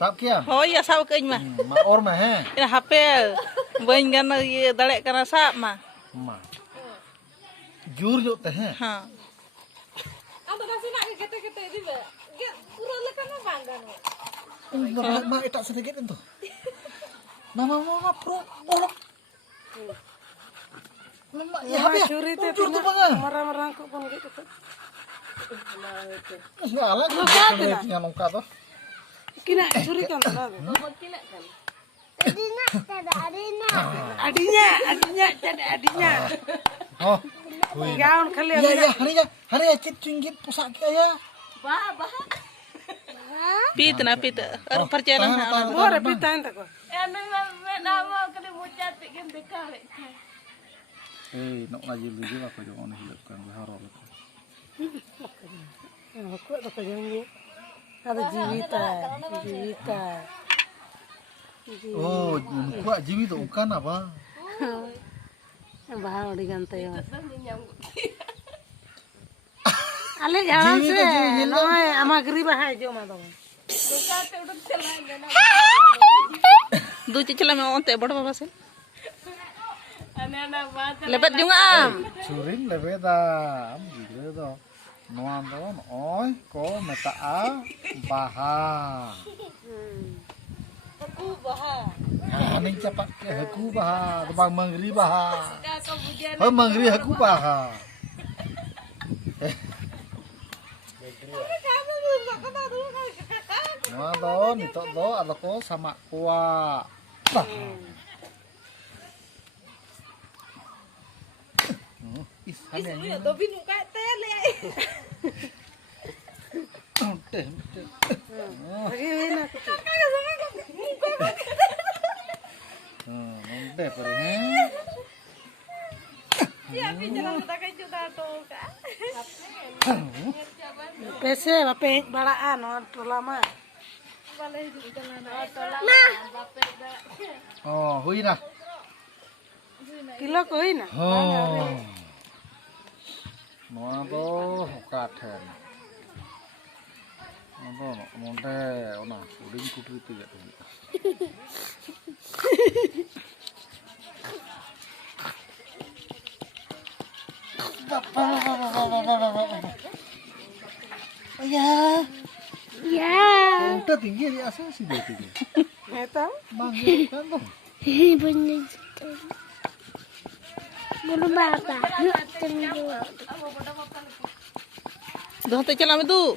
Sab kia? Hoi ya sab keñ mah. Ma or mah he. Ina hapel. Bain gana ye dalek kana sab mah. Ma. Jur jo teh he. Ha. Ando nasi nak kete-kete di ba? Ge pura lekan bang kan. Ma etak sedikit itu. Ma pro. Oh. Ma ya habis. Curi teh Jur tu bang. marah-marah kok pun gitu. Salah kan yang nongka tuh. Kina curi kan ada. Adinya jadi adinya. Oh. Gaun kali Ya hari ya cit cinggit pusak ya. Pit na pit. Ar perjalanan na. Bore pitan tak ko. Nok ngaji lugu apa jo ono hidup kan harol. Aku tak janji. Ada jiwita. Oh, kuat jiwi tu bukan apa? Bahan udah ganti ya. Ale jalan sih. Noy, ama geri bahaya jo mah dong. Du cicila me onte bड़ बाबा से. Lebat juga am. Curing lebeda, gitu tu. Nuan tu, oi, ko meta baha. Aku bah. Aning cepat ke aku baha, tebang mengri baha. Mengri aku baha. Nuan tu, nitok tu, ada ko sama kuah. Isu ya dobi nuka tele. Lagi enak. Nonde pare he. Ya pinjalan kita kan juta to ka. Pese bape balaan on lama. Balai hidup jalan nah. Oh, hui nah. Kilo ko ina. Oh. Nuan tu katen. Nonde, ona, udin putri tu ya. Ya. Udah tinggi di asal sih dia tinggi. Eta. Manggil kan tuh. Bener. Belum apa. Du te cila me du.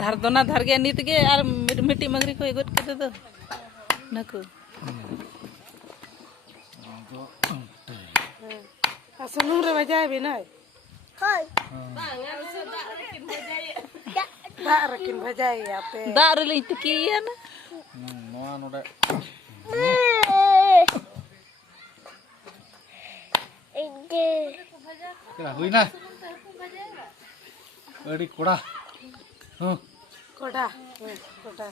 धर दो ना धर गया नीत के और मिट्टी मगरी को एगोट के दे दो नको Asunung re bajai binai. Koi. Tak rekin bajai ape. दार ले तकिया ना Nuan udah. Kira hui nah. Adi kuda. Koda. Koda.